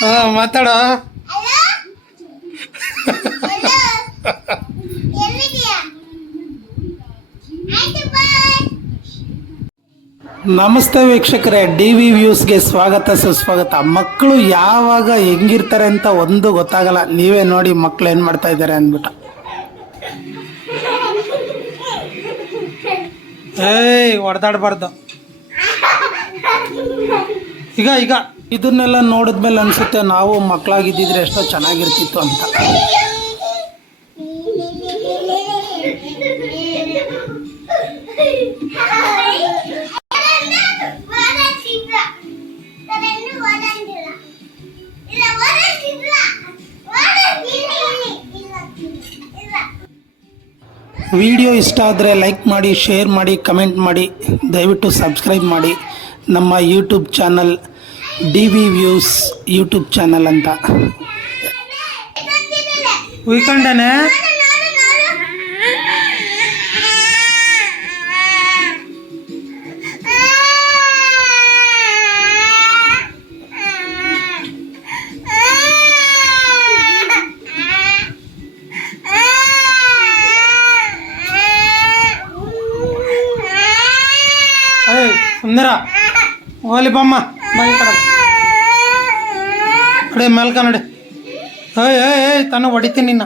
ಮಾತಾಡೋ. ನಮಸ್ತೆ ವೀಕ್ಷಕರೇ, DV ವ್ಯೂಸ್ಗೆ ಸ್ವಾಗತ ಸುಸ್ವಾಗತ. ಮಕ್ಕಳು ಯಾವಾಗ ಹೆಂಗಿರ್ತಾರೆ ಅಂತ ಒಂದು ಗೊತ್ತಾಗಲ್ಲ. ನೀವೇ ನೋಡಿ ಮಕ್ಕಳು ಏನು ಮಾಡ್ತಾ ಇದ್ದಾರೆ ಅಂದ್ಬಿಟ್ಟು. ಹೊಡೆದಾಡಬಾರ್ದು. ಈಗ ಇದನ್ನೆಲ್ಲ ನೋಡಿದ್ಮೇಲೆ ಅನಿಸುತ್ತೆ ನಾವು ಮಕ್ಕಳಾಗಿದ್ದಿದ್ರೆ ಎಷ್ಟೋ ಚೆನ್ನಾಗಿರ್ತಿತ್ತು ಅಂತ. ವಿಡಿಯೋ ಇಷ್ಟ ಆದರೆ ಲೈಕ್ ಮಾಡಿ, ಶೇರ್ ಮಾಡಿ, ಕಮೆಂಟ್ ಮಾಡಿ. ದಯವಿಟ್ಟು ಸಬ್ಸ್ಕ್ರೈಬ್ ಮಾಡಿ ನಮ್ಮ YouTube channel DV views YouTube channel ಅಂತ. ಉಯ್ಕೊಂಡನೆ ಸುಂದರ ಓಲಿ ಬಮ್ಮ ಬಾಯಿ ಕಡೆ ಮೇಲ್ಕ ನೋಡಿ. ಏಯ್ ತಾನು ಹೊಡಿತೀನಿ ನಿನ್ನ.